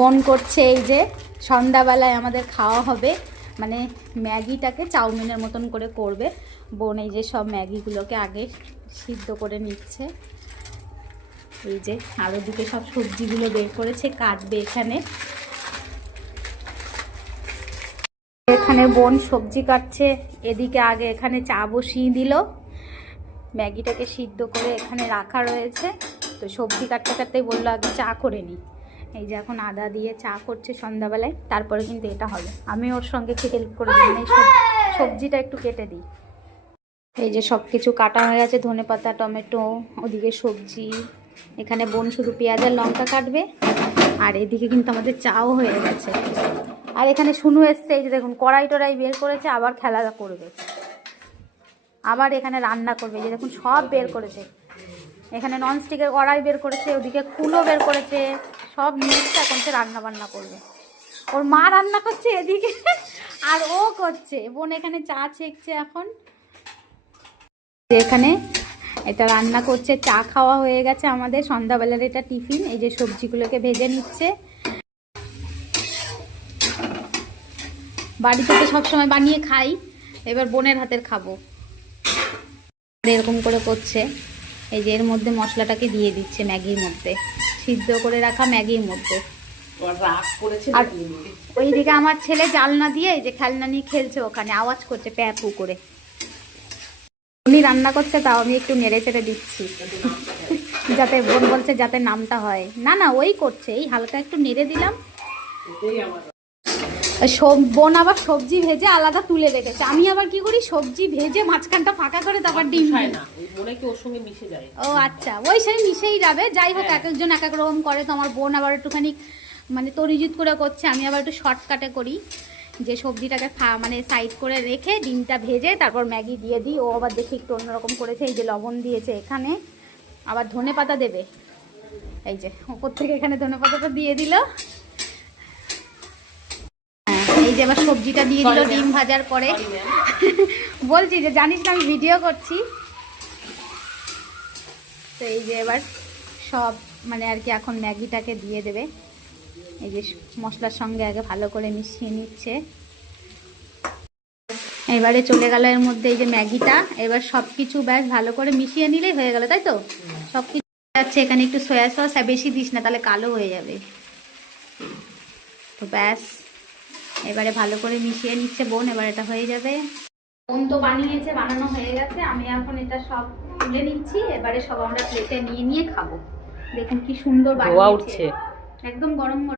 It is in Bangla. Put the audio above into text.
ফোন করছে এই যে সন্ধ্যাবেলায় আমাদের খাওয়া হবে, মানে ম্যাগিটাকে চাউমিনের মতন করে করবে বোন। এই যে সব ম্যাগিগুলোকে আগে সিদ্ধ করে নিচ্ছে, এই যে আর ওদিকে সব সবজিগুলো বের করেছে, কাটবে এখানে। এখানে বোন সবজি কাটছে, এদিকে আগে এখানে চা বসিয়ে দিল, ম্যাগিটাকে সিদ্ধ করে এখানে রাখা রয়েছে। তো সবজি কাটতে কাটতেই বললো আগে চা করে নিই। এই যে এখন আদা দিয়ে চা করছে সন্ধ্যাবেলায়, তারপরে কিন্তু এটা হবে। আমি ওর সঙ্গে একটু হেল্প করে দিই, মানে সবজিটা একটু কেটে দিই। এই যে সব কিছু কাটা হয়ে গেছে, ধনেপাতা, টমেটো, ওদিকে সবজি, এখানে বোন শুধু পেঁয়াজ আর লঙ্কা কাটবে। আর এদিকে কিন্তু আমাদের চাও হয়ে গেছে। আর এখানে শুনু এসছে, এই যে দেখুন কড়াই টড়াই বের করেছে, আবার খেলা করবে, আবার এখানে রান্না করবে। যে দেখুন সব বের করেছে, এখানে ননস্টিকের কড়াই বের করেছে, ওদিকে কুলো বের করেছে, সব নিয়ে এখন সে রান্না বান্না করবে। ওর মা রান্না করছে এদিকে, আর ও করছে, বোন এখানে চা ছেঁকছে। এখন এখানে এটা রান্না করছে, চা খাওয়া হয়ে গেছে আমাদের সন্ধ্যাবেলার, এটা টিফিন। এই যে সবজিগুলোকে ভেজে নিচ্ছে, বাড়ি থেকে সবসময় বানিয়ে খাই, এবার বোনের হাতের খাবো। এরকম করে করছে, এই যে এর মধ্যে মশলাটাকে দিয়ে দিচ্ছে ম্যাগির মধ্যে, সিদ্ধ করে রাখা ম্যাগির মধ্যে। আর ওইদিকে আমার ছেলে জালনা দিয়ে এই যে খেলনা নিয়ে খেলছে, ওখানে আওয়াজ করছে প্যাপু করে। উনি রান্না করছে, তাও আমি একটু নেড়ে চেড়ে দিচ্ছি, যাতে বোন বলছে যাতে নামটা হয়। না না, ওই করছে, এই হালকা একটু নেড়ে দিলাম। বোন আবার সবজি ভেজে আলাদা তুলে রেখেছে, আমি আবার কি করি, সবজি ভেজে মাঝখানটা ফাঁকা করে তারপর ডিম দিই। ও আচ্ছা, ওই সেই মিশেই যাবে। যাই হোক, এক একজন এক এক রকম করে। তো আমার বোন আবার একটুখানি মানে তরিজুত করে করছে, আমি আবার একটু শর্টকাটে করি, যে সবজিটাকে মানে সাইড করে রেখে ডিমটা ভেজে তারপর ম্যাগি দিয়ে দিই। ও আবার দেখি একটু অন্যরকম করেছে, এই যে লবণ দিয়েছে এখানে, আবার ধনে পাতা দেবে, এই যে ওপর থেকে এখানে ধনে পাতাটা দিয়ে দিল। এই যে আবার সবজিটা দিয়ে দিল ডিম ভাজার পরে। বলছি যে জানিস না আমি ভিডিও করছি। তো এই যে এবার সব মানে আর কি এখন ম্যাগিটাকে দিয়ে দেবে, এই যে মশলার সঙ্গে আগে ভালো করে মিশিয়ে নিচ্ছে। এবারে চলে গেল এর মধ্যে এই যে ম্যাগিটা, এবার সব কিছু ব্যাস ভালো করে মিশিয়ে নিলেই হয়ে গেল, তাই তো? সব কিছু যাচ্ছে, এখানে একটু সয়া সস বেশি দিস না, তাহলে কালো হয়ে যাবে। তো ব্যাস এবারে ভালো করে মিশিয়ে নিচ্ছে বোন, এবার এটা হয়ে যাবে। বোন তো বানিয়েছে, বানানো হয়ে গেছে, আমি এখন এটা সব তুলে নিচ্ছি। এবারে সব আমরা প্লেটে নিয়ে নিয়ে খাবো। দেখুন কি সুন্দর বানিয়েছে, একদম গরম।